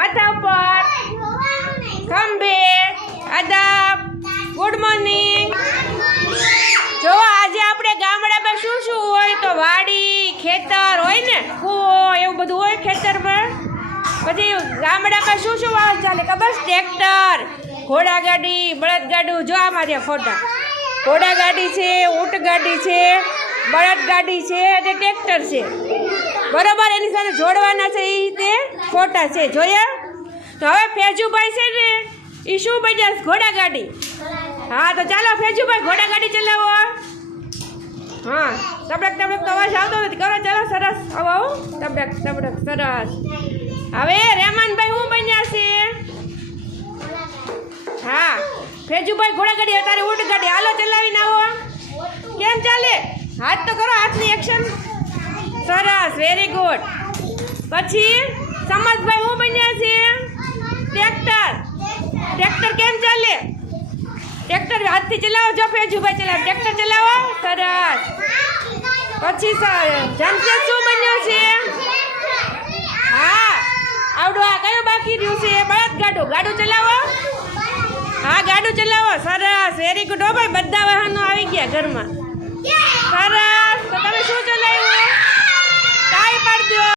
માથા ઉપર, ખંભે, આદાબ, ગુડ મોર્નિંગ. જો આજે આપણે ગામડામાં શું હોય તો વાડી ખેતર હોય ને, કૂવો એવું બધું હોય ખેતરમાં. પછી ગામડામાં શું વાવ ચાલે ખબર? ટ્રેક્ટર, ઘોડાગાડી, બળદગાડું. જો આમાં છે ફોટા. ઘોડાગાડી છે, ઊંટ ગાડી છે, બળદગાડી છે અને ટ્રેક્ટર છે. બરોબર, એની સાથે જોડવાના છે એ રીતે ફોટા છે. જોયા? તો હવે ફેજુભાઈ છે ને એ શું બન્યા? ઘોડાગાડી. હા તો ચાલો ફેજુભાઈ ઘોડાગાડી ચલાવો. હા, તબડક તબડક તો અવાજ આવતો નથી. કરો ચાલો, સરસ. આવો આવો, તબડક તબડક, સરસ. હવે રહેમાનભાઈ શું બન્યા છે? હા, ફેજુભાઈ ઘોડાગાડી, અત્યારે ઊંટ ગાડી. હાલો ચલાવીને આવો. કેમ ચાલે? હાથ તો કરો, હાથની એક્શન. સરસ, વેરી ગુડ. પછી સમજભાઈ શું બન્યા છે? ટ્રેક્ટર. ટ્રેક્ટર કેમ ચાલે? ટ્રેક્ટર હાથથી ચલાવો. જો ફેજુભાઈ ચલાવો, ટ્રેક્ટર ચલાવો. સરસ. પછી જમશેદ શું બન્યો છે? હા, આવડો. આ કયો બાકી રહ્યું છે? બળદગાડું. ગાડું ચલાવો. હા, ગાડું ચલાવો. સરસ, વેરી ગુડ. હો ભાઈ, બધા વાહનો આવી ગયા ઘરમાં. સરસ. તો તમે શું ચલાવ્યું? ટાઈ પાડી દો.